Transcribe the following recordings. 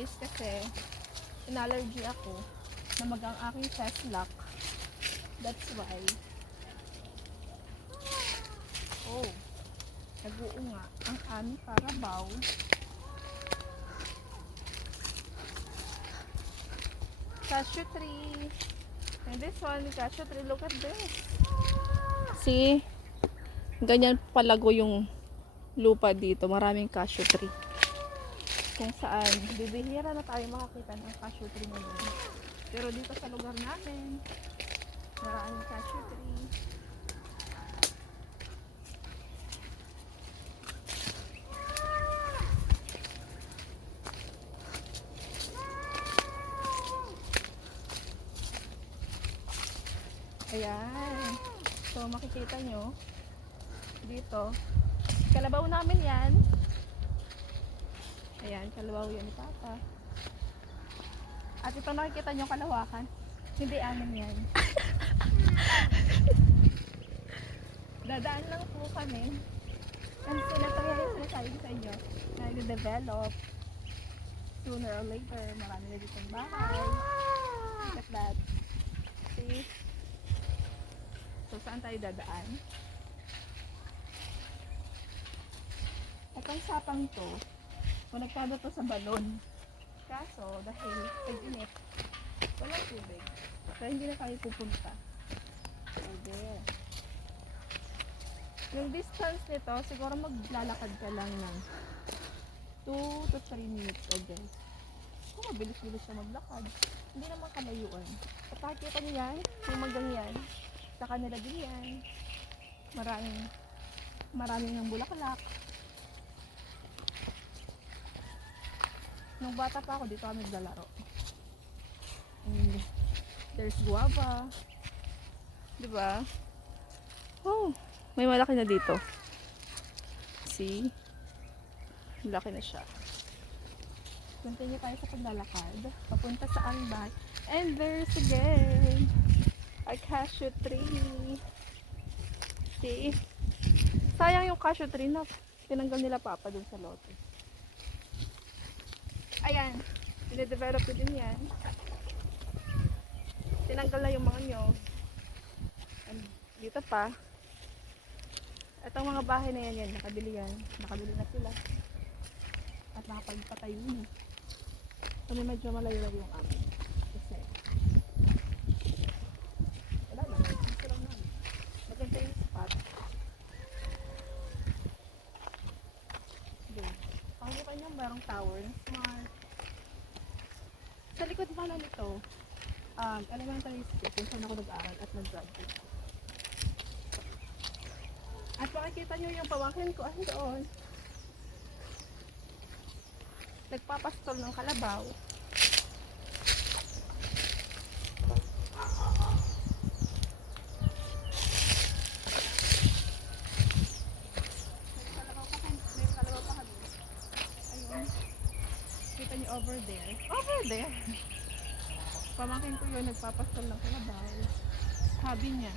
guys kasi in-allergy ako na ang aking chest lock. That's why. Oh, nag-uunga ang aming Carabao. Cashew tree. And this one, cashew tree. Look at this. See? Ganyan palago yung lupa dito. Maraming cashew tree. Kung saan, bibihira na tayo makakita ng cashew tree ngayon. Pero dito sa lugar natin, maraming cashew tree. Ayan. So, makikita nyo dito. Kalabaw namin yan. Ayan, kalabaw yan ni Papa. At ito nakikita nyo kalawakan. Hindi amin yan. Dadaan lang po kami. And sila tayo sinasabi sa inyo na i-develop sooner or later. Marami na ditong bahay. Look at that. See? So, saan tayo dadaan? Itong sapang to, konektado to sa balon. Kaso, dahil tag-init, walang tubig. Kaya hindi na tayo pupunta. So, there. Yung distance nito, siguro maglalakad ka lang ng 2 to 3 minutes a day. Oh, mabilis-bilis siya maglakad. Hindi naman kalayuan. At nakikita niyo yan, yung magang yan, sa kanila din yan. Maraming ng bulaklak. Nung bata pa ako, dito kami naglalaro. And there's guava. Diba? Oh, may malaki na dito. See? Malaki na siya. Continue tayo sa paglalakad. Papunta sa Albay. And there's again a cashew tree. See? Sayang yung cashew tree na tinanggal nila Papa dun sa lote. Ayan, dine-develop ko din yan. Tinanggal na yung mga nyog. And dito pa. Itong mga bahay na yan, nakabili yan. Nakabili na sila. At nakapagpatayo na. Kami medyo malayo-layo yung amin. Kasi, wala lang. Gusto lang namin. Maganda yung spot. Doon. Pakikita nyo merong tower. Smart. Sa likod pala nito, elementary school, kung saan ako nag-aaral at nag-graduate. At makikita nyo yung pamangkin ko, doon. Nagpapastol ng kalabaw. May kalabaw pa kami. Ayun. Kita nyo over there. Over there! Pamangkin ko yun, nagpapastol ng kalabaw. Sabi niya,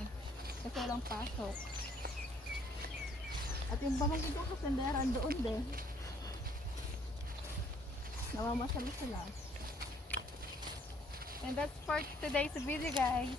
kasi walang pasok. At yung pamangkin ko kasenderan doon din. Namamasyal sila. And that's for today's video, guys.